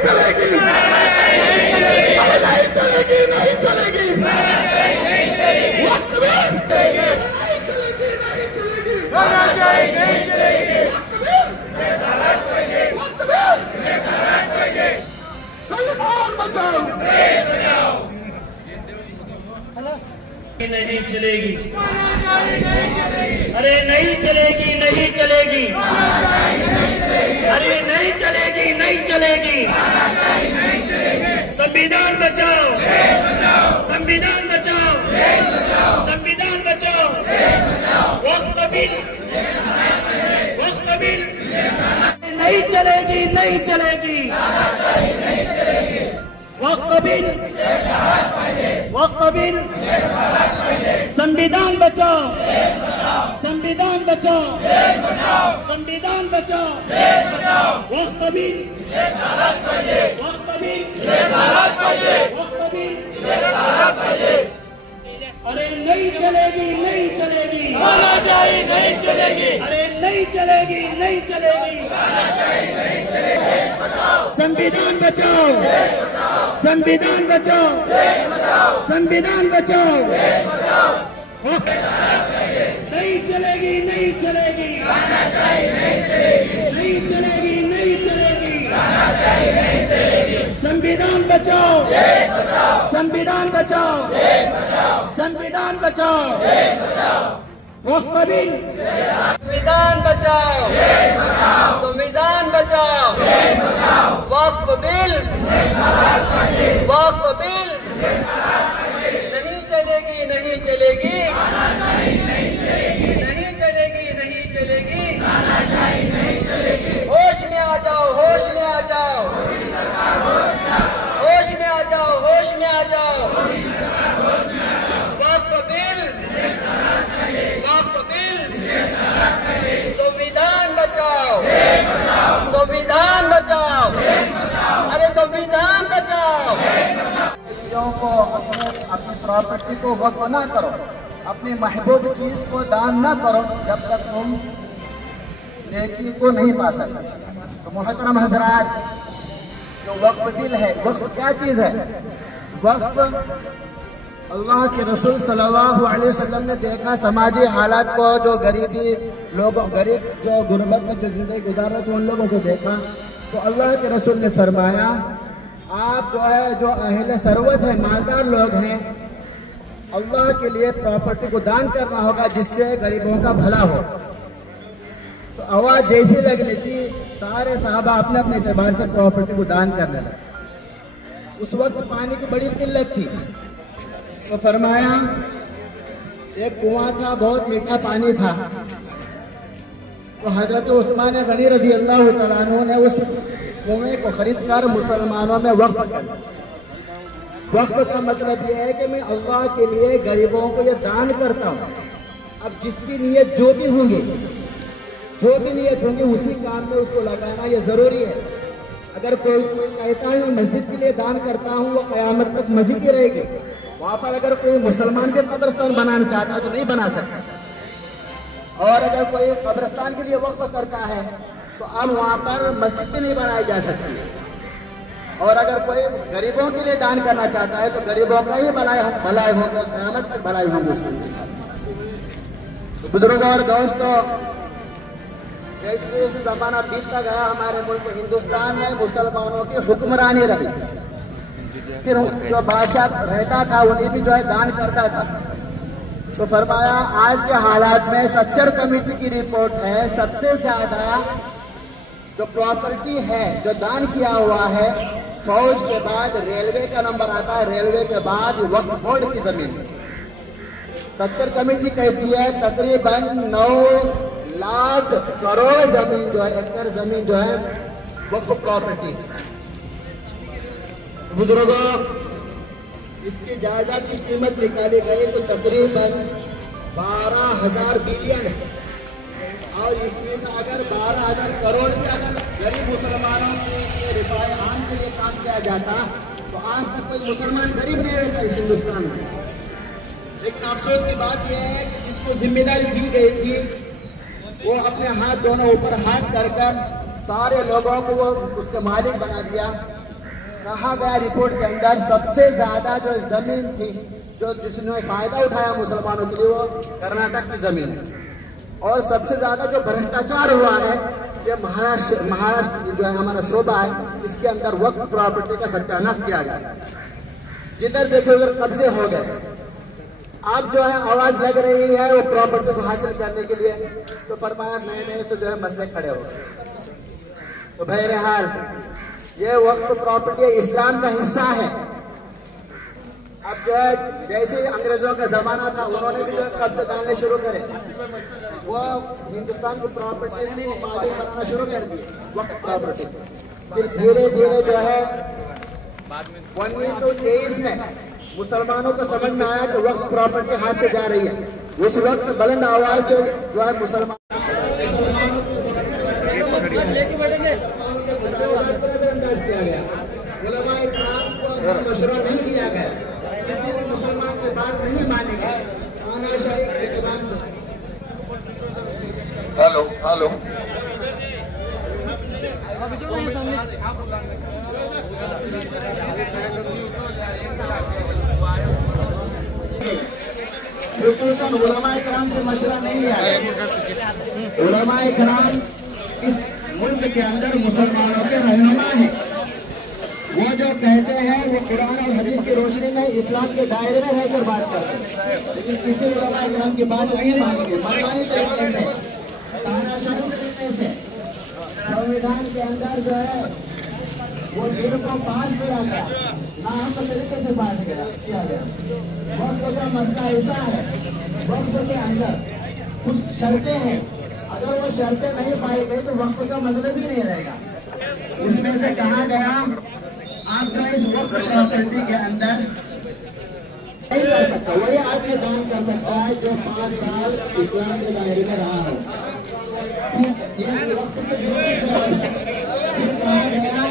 चलेगी, नहीं चलेगी, नहीं चलेगी। वक्त में नहीं चलेगी, नहीं चलेगी, नहीं चलेगी। वक्त में संविधान बचाओ, नहीं चलेगी। अरे नहीं चलेगी, नहीं चलेगी। अरे नहीं चलेगी, नहीं चलेगी। संविधान बचाओ, संविधान बचाओ, संविधान बचाओ। वक्फ बिल, वक्फ बिल नहीं चलेगी, नहीं चलेगी। वक्फ बिल, वक्फ बिल। संविधान बचाओ, संविधान बचाओ, संविधान बचाओ। वक्फ बिल, वक्फ बिल, वक्फ बिल। अरे नहीं चलेगी, नहीं चलेगी, नहीं चलेगी। अरे नहीं चलेगी, नहीं चलेगी। संविधान बचाओ, संविधान बचाओ, संविधान बचाओ। नहीं चलेगी, नहीं चलेगी, नहीं चलेगी, नहीं चलेगी। संविधान बचाओ, संविधान बचाओ, संविधान बचाओ। वक्फ बिल, संविधान बचाओ, संविधान बचाओ। वक्फ बिल, वक्फ बिल नहीं चलेगी, नहीं चलेगी, नहीं चलेगी, नहीं चलेगी। होश में आ जाओ, होश में आ जाओ, होश में आ जाओ, होश में आ जाओ। वक्फ बिल, वक्फ बिल। संविधान बचाओ, संविधान बचाओ। अरे संविधान बचाओ। को अपनी प्रॉपर्टी को वक्फ ना करो, अपनी महबूब चीज को दान ना करो जब तक तुम नेकी को नहीं पा सकते। तो मोहतरम हजरात, जो वक्फ बिल है, वक्फ क्या चीज है? वक्फ अल्लाह के रसूल सल्लल्लाहु अलैहि वसल्लम ने देखा समाजी हालात को, जो गरीबी लोगों, गरीब जो गुर्बत में जो जिंदगी गुजार रहे थे उन लोगों को देखा, तो अल्लाह के रसूल ने फरमाया आप जो है, जो अहले सरवत है, मालदार लोग हैं, अल्लाह के लिए प्रॉपर्टी को दान करना होगा जिससे गरीबों का भला हो। तो आवाज जैसी लगनी थी, सारे साहबा अपने अपने एतबार से प्रॉपर्टी को दान करने लगे। उस वक्त पानी की बड़ी किल्लत थी, तो फरमाया एक कुआं था, बहुत मीठा पानी था। तो हजरत उस्मान गनी रज़ी अल्लाह तआला अन्हु ने उस कुएं को खरीद कर मुसलमानों में वक्फ कर। वक्फ का मतलब यह है कि मैं अल्लाह के लिए गरीबों को ये दान करता हूँ। अब जिसकी नीयत जो भी होंगी, जो भी नीयत होंगी उसी काम में उसको लगाना ये जरूरी है। अगर कोई कहता है मैं मस्जिद के लिए दान करता हूँ, वो क़यामत तक मस्जिद ही रहेगी। वहाँ पर अगर कोई मुसलमान भी कब्रिस्तान बनाना चाहता है तो नहीं बना सकता। और अगर कोई कब्रिस्तान के लिए वक्फ करता है तो अब वहाँ पर मस्जिद भी नहीं बनाई जा सकती। और अगर कोई गरीबों के लिए दान करना चाहता है तो गरीबों का ही भलाई होगा, क़यामत तक भलाई होगी उसके साथ। तो बुजुर्गों और दोस्तों, जैसे जैसे जमाना बीतता गया, हमारे मुल्क हिंदुस्तान में मुसलमानों की हुक्मरानी रही। फिर जो बादशाह रहता था उन्हें भी जो है दान करता था। तो फरमाया आज के हालात में सच्चर कमेटी की रिपोर्ट है, सबसे ज्यादा जो प्रॉपर्टी है जो दान किया हुआ है, फौज के बाद रेलवे का नंबर आता है, रेलवे के बाद वक्फ बोर्ड की जमीन। सच्चर कमेटी कहती है तकरीबन 9 लाख करोड़ जमीन जो है, एकड़ जमीन जो है वक्फ प्रॉपर्टी। बुजुर्गों, इसकी जायदाद की कीमत निकाली गई तो तकरीबन 12,000 बिलियन है। और इसमें अगर 12,000 करोड़ भी अगर गरीब मुसलमानों के रिफाए आम के लिए काम किया जाता तो आज तक कोई मुसलमान गरीब नहीं रहता इस हिंदुस्तान में। लेकिन अफसोस की बात यह है कि जिसको जिम्मेदारी दी गई थी वो अपने हाथ दोनों ऊपर हाथ कर सारे लोगों को वो उसके मालिक बना दिया। कहा गया रिपोर्ट के अंदर सबसे ज्यादा जो जमीन थी जो जिसने फायदा उठाया मुसलमानों के लिए वो कर्नाटक की जमीन है, और सबसे ज्यादा जो भ्रष्टाचार हुआ है ये महाराष्ट्र जो है हमारा शोभा है, इसके अंदर वक्फ प्रॉपर्टी का सत्यानाश किया गया। जिधर देखो उधर कब्जे हो गए। अब जो है आवाज लग रही है वो प्रॉपर्टी को हासिल करने के लिए, तो फरमाया नए नए से जो है मसले खड़े हो गए। तो बहरहाल ये वक्फ प्रॉपर्टी इस्लाम का हिस्सा है। अब जो है जैसे अंग्रेजों का जमाना था उन्होंने भी जो है कब्जे डालने शुरू करे, वो हिंदुस्तान की प्रॉपर्टी को मालिक बनाना शुरू कर दिए वक्फ प्रॉपर्टी। फिर धीरे धीरे जो है 1923 में मुसलमानों को समझ में आया कि वक्फ प्रॉपर्टी हाथ से जा रही है। उस वक्त बुलंद आवाज से जो है मुसलमानों किया गया, उलमाए किराम को मशवरा नहीं दिया गया, किसी भी मुसलमान की बात नहीं मानी गई तानाशाही के एतबार से। हेलो हेलो खुसूसन उलमाए किराम से मशवरा नहीं लिया गया। उलमाए किराम इस मुल्क के अंदर मुसलमानों के रहनुमा है। वो जो कहते हैं वो कुरान और हदीस की रोशनी में इस्लाम के दायरे में रहकर बात करते हैं, लेकिन किसी उलमाए किराम की बात नहीं मानेंगे। मनमानी तरीके से, तानाशाही तरीके से संविधान के अंदर जो है वो बिल को पास किया गया, नाम तरीके से पास किया गया। वक्त का मसला ऐसा है, वक्त के अंदर कुछ शर्तें हैं, अगर वो शर्तें नहीं पाई गई तो वक्त का मतलब ही नहीं रहेगा। उसमें से कहा गया आप जो इस वक्त प्रॉपर्टी के अंदर नहीं कर सकता, वही आदमी दान कर सकता है जो 5 साल इस्लाम के दायरे में रहा हो। वक्त के कहा गया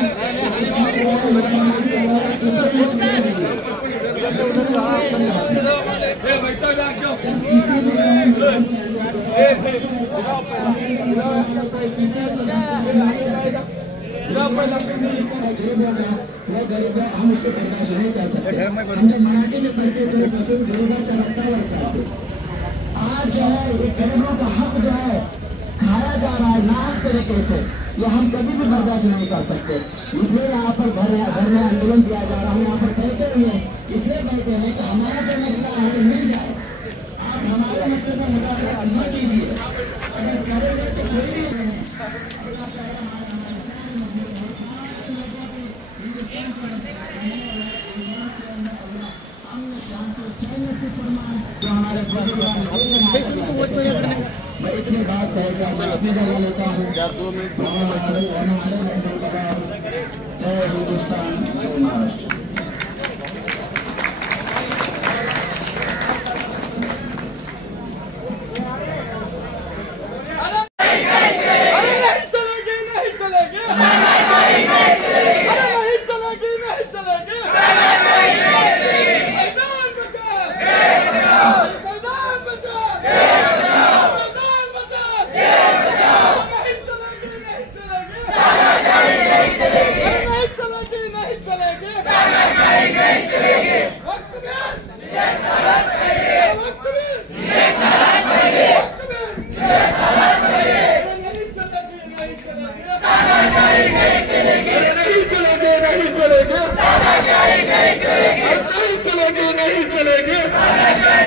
हम उसको बर्दाश्त नहीं कर सकते। हमने मराठी में पढ़ते थे बसून गरीबा चलाता हुआ। आज जो है ये गरीबों का हक जो है खाया जा रहा है नाक तरीके से, ये हम कभी भी बर्दाश्त नहीं कर सकते। इसलिए यहाँ पर घर में आंदोलन किया जा रहा है। यहाँ पर कहते हुए इसलिए कहते हैं कि हमारा जो मसला है हमें मिल जाए, आप हमारे मसले में मुदाखला न कीजिए। अगर करेंगे तो कोई भी मैं इतनी बात कहेगा मैं अपनी जगह लेता हूँ। जय हिंदुस्तान, जय महाराष्ट्र। नहीं चलेगी।